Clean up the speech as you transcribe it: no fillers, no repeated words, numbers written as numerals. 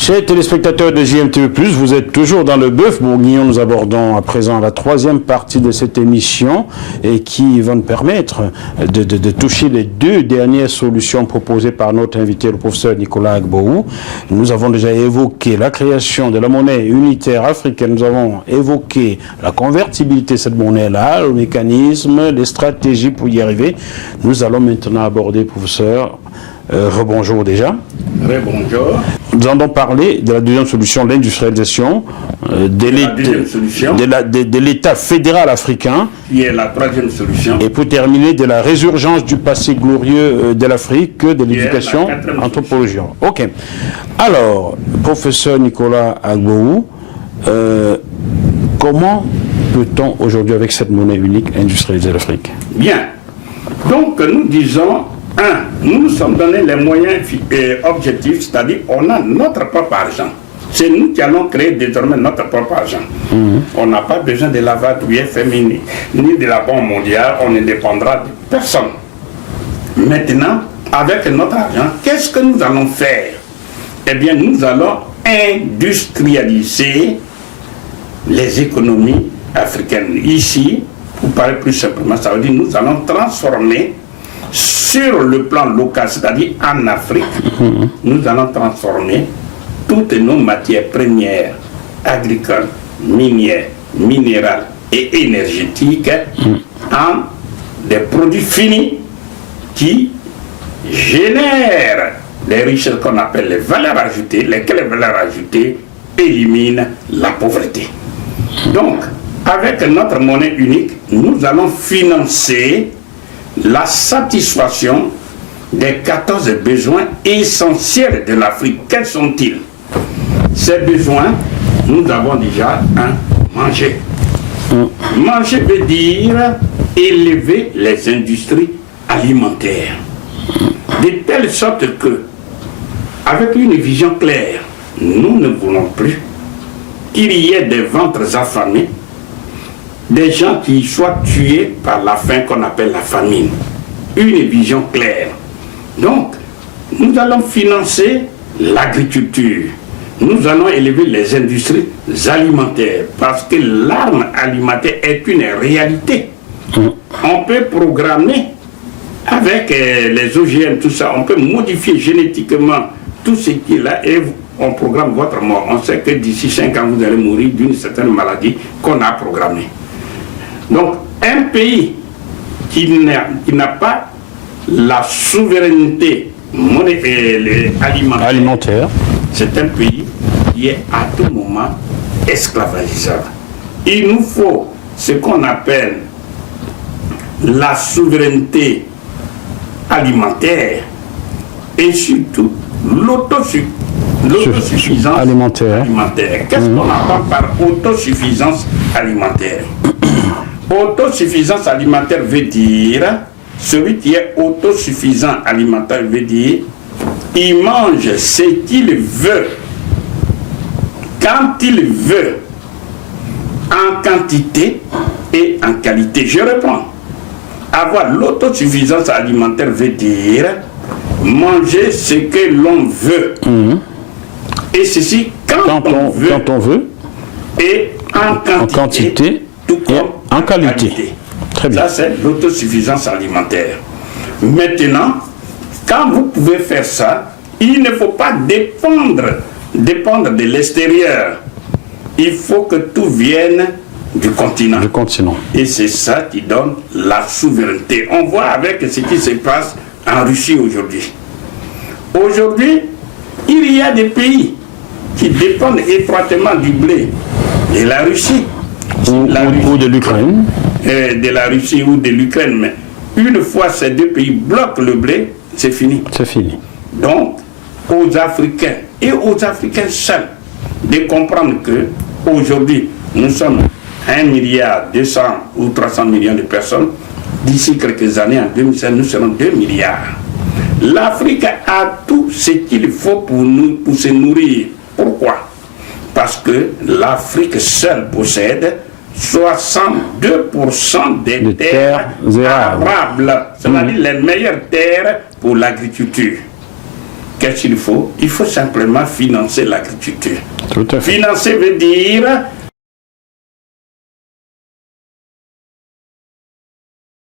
Chers téléspectateurs de JMTV+, vous êtes toujours dans le bœuf bourguignon. Nous abordons à présent la troisième partie de cette émission et qui va nous permettre de toucher les deux dernières solutions proposées par notre invité, le professeur Nicolas Agbohou. Nous avons déjà évoqué la création de la monnaie unitaire africaine. Nous avons évoqué la convertibilité de cette monnaie-là, le mécanisme, les stratégies pour y arriver. Nous allons maintenant aborder, professeur, rebonjour déjà. Rebonjour. Nous allons parler de la deuxième solution, l'industrialisation de l'État fédéral africain. Qui est la troisième solution. Et pour terminer, de la résurgence du passé glorieux de l'Afrique, de l'éducation anthropologique. Ok. Alors, professeur Nicolas Agbohou, comment peut-on aujourd'hui, avec cette monnaie unique, industrialiser l'Afrique? Bien. Donc, nous disons... nous nous sommes donné les moyens objectifs, c'est-à-dire on a notre propre argent. C'est nous qui allons créer désormais notre propre argent. On n'a pas besoin de la vadrouille féminine ni de la Banque mondiale, on ne dépendra de personne. Maintenant, avec notre argent, qu'est-ce que nous allons faire? Eh bien, nous allons industrialiser les économies africaines. Ici, pour parler plus simplement, ça veut dire nous allons transformer sur le plan local, c'est-à-dire en Afrique, nous allons transformer toutes nos matières premières, agricoles, minières, minérales et énergétiques en des produits finis qui génèrent les richesses qu'on appelle les valeurs ajoutées, lesquelles les valeurs ajoutées éliminent la pauvreté. Donc, avec notre monnaie unique, nous allons financer la satisfaction des 14 besoins essentiels de l'Afrique. Quels sont-ils? Ces besoins, nous avons déjà manger. Manger veut dire élever les industries alimentaires. De telle sorte que, avec une vision claire, nous ne voulons plus qu'il y ait des ventres affamés, des gens qui soient tués par la faim qu'on appelle la famine. Une vision claire. Donc, nous allons financer l'agriculture. Nous allons élever les industries alimentaires parce que l'arme alimentaire est une réalité. On peut programmer avec les OGM, tout ça, on peut modifier génétiquement tout ce qui est là et on programme votre mort. On sait que d'ici 5 ans, vous allez mourir d'une certaine maladie qu'on a programmée. Donc, un pays qui n'a pas la souveraineté alimentaire, c'est un pays qui est à tout moment esclavagisable. Il nous faut ce qu'on appelle la souveraineté alimentaire et surtout l'autosuffisance alimentaire. Qu'est-ce qu'on entend par autosuffisance alimentaire? Autosuffisance alimentaire veut dire, celui qui est autosuffisant alimentaire veut dire, il mange ce qu'il veut, quand il veut, en quantité et en qualité. Je réponds. Avoir l'autosuffisance alimentaire veut dire manger ce que l'on veut. Et ceci quand on veut et en quantité. Et en qualité. Très bien. Ça, c'est l'autosuffisance alimentaire. Maintenant, quand vous pouvez faire ça, il ne faut pas dépendre de l'extérieur. Il faut que tout vienne du continent. Et c'est ça qui donne la souveraineté. On voit avec ce qui se passe en Russie aujourd'hui. Aujourd'hui, il y a des pays qui dépendent étroitement du blé de la Russie. Ou de l'Ukraine. De la Russie ou de l'Ukraine. Mais une fois ces deux pays bloquent le blé, c'est fini. C'est fini. Donc, aux Africains et aux Africains seuls de comprendre que aujourd'hui, nous sommes 1 milliard 200 ou 300 millions de personnes. D'ici quelques années, en 2005, nous serons 2 milliards. L'Afrique a tout ce qu'il faut pour se nourrir. Pourquoi? Parce que l'Afrique seule possède 62% des terres arables, c'est-à-dire les meilleures terres pour l'agriculture. qu'est-ce qu'il faut? Il faut simplement financer l'agriculture. Tout à fait. Financer veut dire